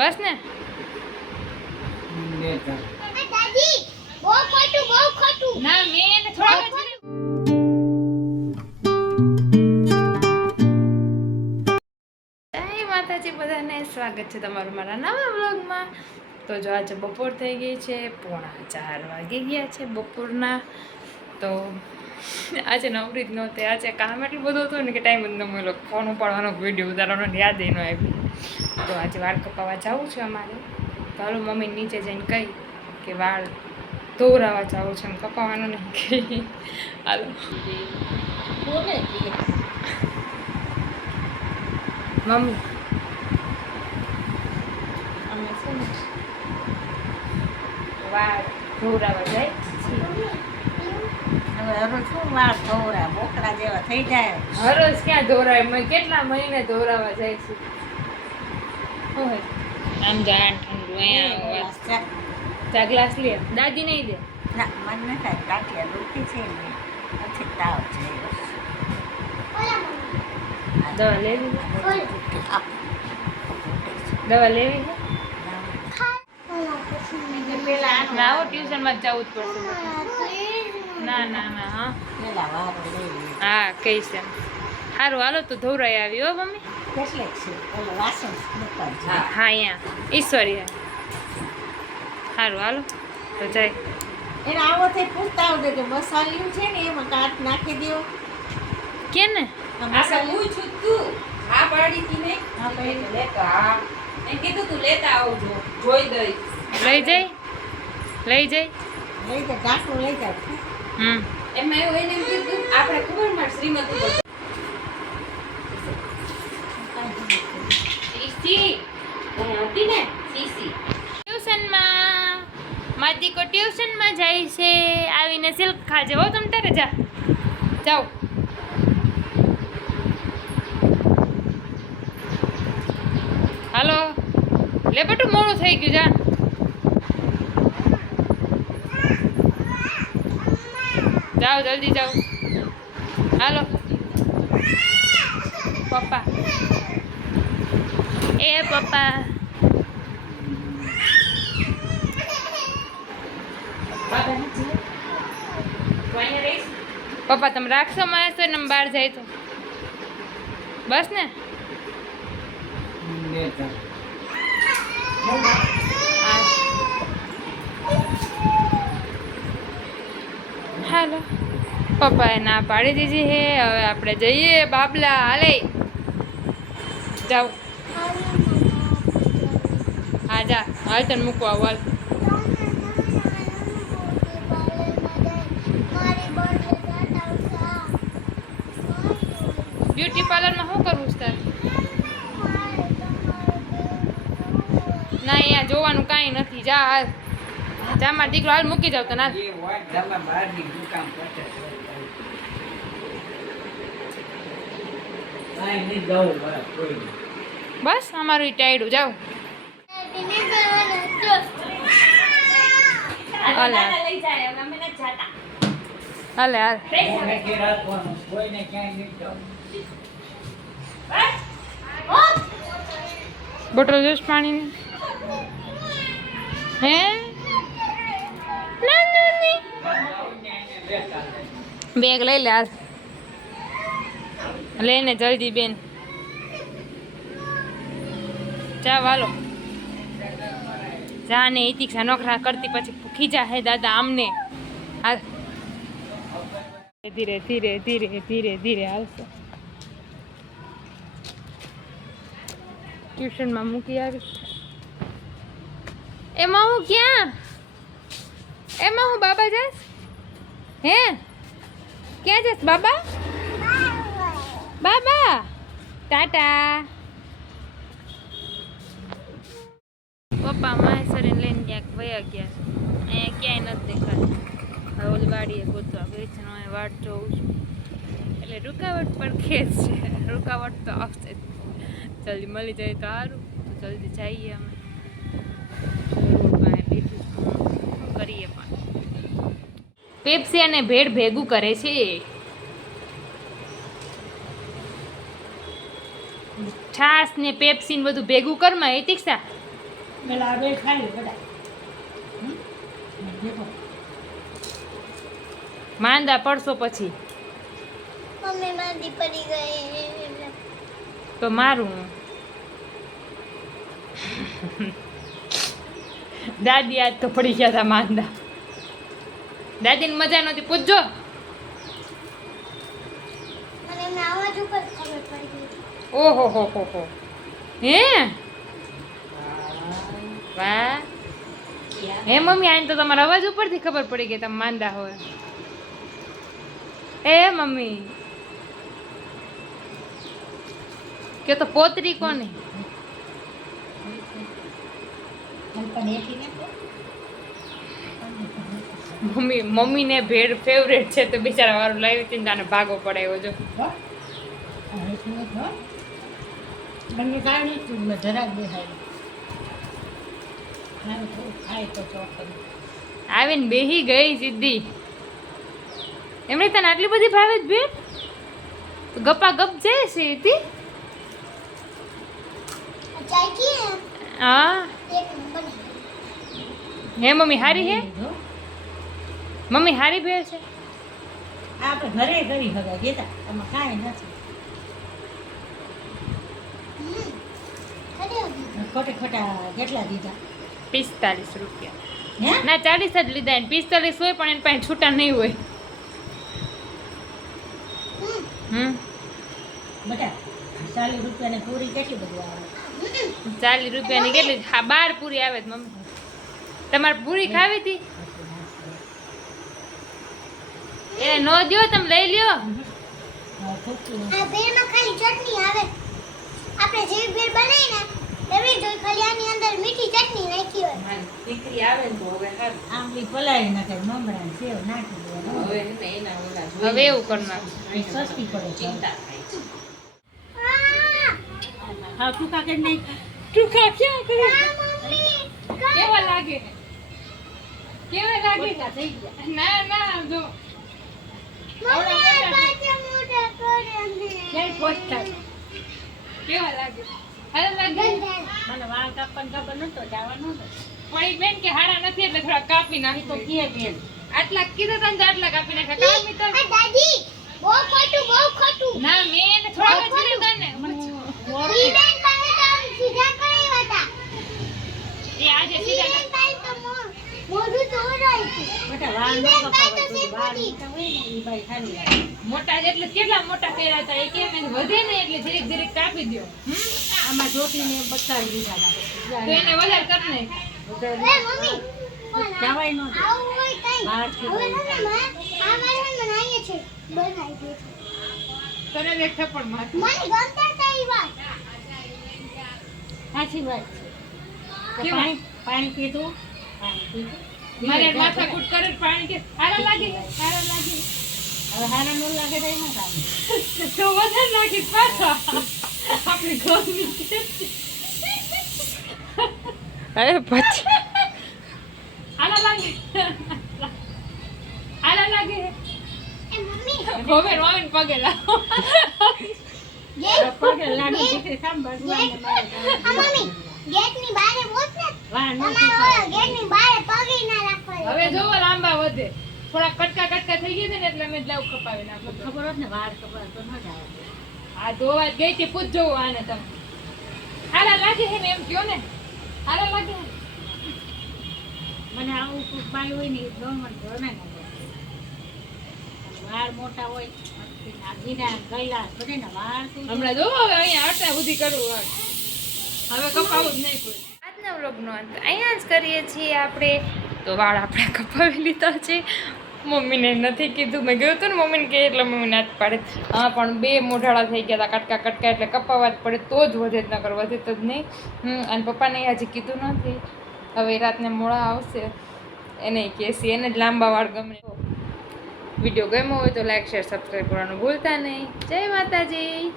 બસ ને દાદી બહુ ખોટું ના મેં એને થોડા જય માતાજી બધાને સ્વાગત છે તમારું મારા નવા વ્લોગમાં. તો જો આજે બપોર થઈ ગઈ છે, 3:45 વાગી ગયા છે બપોરના. તો આજે નવરી જ નહોતી, આજે કામ એટલું બધું હતું ને કે ટાઈમ જ ન મળ્યો ફોન ઉપાડવાનો, વિડીયો ઉતારવાનો યાદ ન આવી. તો આજે વાળ કપાવવા જવું છે અમારે. તો હાલો મમ્મી નીચે જઈને કહી કે વાળ ધોવરાવા જવું છે, એમ કપાવવાનું નહીં કહી. હાલો મમ્મી અમે છે ને વાળ ધોવરાવા જાય બોકડા જેવા થઈ જાય. હરોજ ક્યાં ધોરાય, મેં કેટલા મહિને ધોરાવા જાય છે. આમ જાણ ઠંડુ અહીંયા ચા ગ્લાસ લે, દાદી નહીં દે. ના મને નથી કાઠિયા દુખી છે ને પછી તાવ છે. દવા લેવી દવા લેવી પેલા ના આવો ટ્યુશનમાં જ જવું જ પડશે. ના ના ના હા પેલા વારો લઈ હા કહીશ એમ. સારું હાલો તો ધોરાઈ આવી હો મમ્મી. કેટલે છે ઓલો વાસણ મૂકવા હા અહીંયા ઈશ્વરી સારું હાલો તો જાય. એને આવો થઈ પૂછતા આવજો કે મસાલિયું છે ને એમાં કાટ નાખી દો કે ને મસાલિયું તું આ પાડી થી ને હા ભાઈ લેતા હા એ કીધું તું લેતા આવજો જોઈ દઈ લઈ જાય લઈ જાય. લઈ જા ગાંઠું લઈ જા એમાં એવું એને એમ કીધું આપણે ખબર માર શ્રીમતી બોલ સીસી હતી ને સીસી ટ્યુશનમાં મારી દીકો ટ્યુશનમાં જાય છે. આવીને સિલ્ક ખાજે હો તમ તારે. જાઓ હાલો લે બટું મોડું થઈ ગયું. જાઓ જલ્દી જાઓ હાલો. પપ્પા એ પપ્પા પપ્પા તમે રાખશો મારે તો એમ બહાર જાય તો બસ ને. હાલો પપ્પાએ ના પાડી દીધી હે. હવે આપણે જઈએ બાબલા. હાલે જાઓ હા જા હાલ તને મૂકવા હાલ. બ્યુટી પાર્લરમાં શું કરવું છે તારે? ના અહીંયા જોવાનું કાંઈ નથી. જા હાલ જા મારો દીકરો હાલ મૂકી જાવ તને હાલ. બસ અમારું ઈ ટાયડું જાવ. હાલ હાલ લઈ જાય અમે ન જાતા હાલે હાલ. બોટલ જોશ પાણીની હે બેગ લઈ લે હાલ. લઈને જલ્દી બેન જા વાલો. જા ને ઇતિક્ષા નોકરા કરતી પછી ખીજા હે દાદા આમને. હાલ ધીરે ધીરે ધીરે ધીરે ધીરે હાલશે. ટ્યુશનમાં મૂકી આવી. એમાં હું ક્યાં એમાં હું બાબા જાસ હે ક્યાં જાસ બાબા? બાબા ટાટા. પપ્પા માહેશ્વરીને લઈને ક્યાંક વયા ગયા છે. અહીંયા ક્યાંય નથી દેખાતું. હવે ઓલી વાડીએ ગોતવા ગઈ છે. હું વાટ જોઉં છું એટલે રૂકાવટ પણ ખેસ છે. રૂકાવટ તો આવશે જલ્દી મળી જાય તો સારું. તો જલ્દી જઈએ અમે. કરીએ પણ પેપ્સી અને ભેળ ભેગું કરે છે. છાસ ને પેપ્સી ને બધું ભેગું કરમાં એ તીક્ષા પેલા બે ખાઈ બધા દેખો માંદા પડશો પછી મમ્મી માંદી પડી ગઈ. તો મારું દાદી આજ તો પડી ગયા હતા માંદા. દાદીને મજા નહોતી, પૂછજો. મને એમના અવાજ ઉપર ખબર પડી ગઈ. ઓહો હો હો હો. હે વાહ. હે મમ્મી, આને તો તમારા અવાજ ઉપરથી ખબર પડી ગઈ તમે માંદા હોય. એ મમ્મી કે તો પોતરી કોને? મમ્મીને ભેળ ફેવરેટ છે તો બિચારા વાળું લાવી હતી ને ભાગો પડાયો જો. બંને કાઢી તું જરાક દેખાય ખાય તો ચોખ્ખું આવીને બેહી ગઈ સીધી. એમણે તને આટલી બધી ભાવે જ ભેળ? તો ગપા ગપ જાય છે તી. ચાય કી હા એક નંબર. હે મમ્મી હારી હે? મમ્મી હારી ભેળ છે? આપણે ઘરે કરી હવે દેતા આમાં કાંઈ નથી ખોટે ખોટા કેટલા દીધા 45 રૂપિયા. હે ના 40 જ લીધા. એને 45 હોય પણ એની પાસે છૂટા નહીં હોય. બધા 40 રૂપિયાની પૂરી કેટલી બધી આવે 40 રૂપિયાની કેટલી? હા 12 પૂરી આવે છે મમ્મી. તમારે પૂરી ખાવી હતી? એ નો દ્યો, તમે લઈ લ્યો. આ ભેળમાં ખાલી ચટણી આવે. આપણે જેવી ભેળ બનાવી ને એવી જ હોય, ખાલી આની અંદર મીઠી ચટણી નાખી હોય. દીકરી આવે ને તો હવે હારું. આંબલી પલાળી નાખે મમરા ને સેવ નાખી દેવાનું હવે હે ને એના ઓલા હવે એવું કરનાર. એ સસ્તી પડે છે ચિંતા થાય છે. હા ટૂંકા કરી નાખ ટૂંકા ક્યાં કરે? મમ્મી કેવા લાગે? કેવા લાગે? ટૂંકા થઈ ગયા ના ના જો મમ્મી આ પાછા મોઢા કરે ક્યાંય પહોંચતા કેવા લાગે? હારા લાગે? મને વાળ કાપવાનું ખબર નતો જવાનું પણ ઈ બેન કે હારા નથી એટલે થોડા કાપી એ તો નાખી. કે બેન આટલા કીધા તા ને તો આટલા કાપી નાખ્યા. કાપી તો આ દાદી બહુ ખોટું. ના મેં એને થોડા જ કીધા ને. ઈ બેન પાસે તો આમ સીધા કરાવ્યા હતા. એ આજે ઈ સીધા બેન પાસે તો મોઢું તોડાય છે. બેટા વાળ ન કપાવાય તો વાળ નીકળે હોય ને એ ભાઈ ખાલી રાખે. મોટા એટલે કેટલા મોટા કર્યા હતા એ કેમ એને વધે ને એટલે જરીક જરીક કાપી દ્યો. આમાં જોતીને બતાવી દીધા તો એને વધારે કરી નાખ. એ મમ્મી જવાય ન આવું હોય કઈ. બહારથી હવે નથી આ મારે મને આવીએ છે બનાવી દે છે. તને દેખ થપ્પડ માર. મને ગમતા હતા ઈ વાત. સાચી વાત છે કેવું? પાણી પીધું મારે માથાકૂટ કરે ને પાણી કે હારા લાગે હારા લાગે હવે હારા ન લાગે તો એમાં કામ તો વધારે નાખી પાછા આપણી ઘરની અરે પછી હારા લાગે હારા લાગે એ મમ્મી હવે રોઈન પગે લાવો પગે લાગી દીકરી સામ ભગવાનને મારે આ મમ્મી ગેટની બારે બોસ ને વાહ ન તમારે ઓલા ગેટની બારે પગે ના રાખવા. હવે જોવો લાંબા વધે થોડા કટકા કટકા થઈ ગયા છે ને એટલે અમે લાવ કપાવી નાખો. ખબર હોત ને વાળ ખબર તો ન જ આવે આ ધોવા જ ગઈ હતી પૂછ જોવો આને તમે હારા લાગે છે ને એમ કયો ને હારા લાગે મને આવું કોઈ બાઈ હોય ને એ ગમન ગમે ને વાળ મોટા હોય આગીના ગયેલા બધે ને વાળ તો હમણાં જોવો હવે અહીંયા આટલા સુધી કરવું હવે કપાવું જ નહીં કોઈ. આજના વ્લોગનો અંત અહીંયા જ કરીએ છીએ આપણે. તો વાળ આપણે કપાવી લીધા છે. મમ્મીને નથી કીધું, મેં ગયું હતું ને મમ્મીને કહે એટલે મમ્મી ના જ પાડે. હા પણ 2 મોઢાળા થઈ ગયા હતા કટકા કટકા એટલે કપાવવા જ પડે તો જ વધે જ નકર વધે તો જ નહીં. અને પપ્પાને હજી કીધું નથી. હવે રાતને મોડા આવશે એને કહેશી, એને જ લાંબા વાળ ગમે. વિડીયો ગમ્યો હોય તો લાઈક શેર સબસ્ક્રાઈબ કરવાનું ભૂલતા નહીં. જય માતાજી.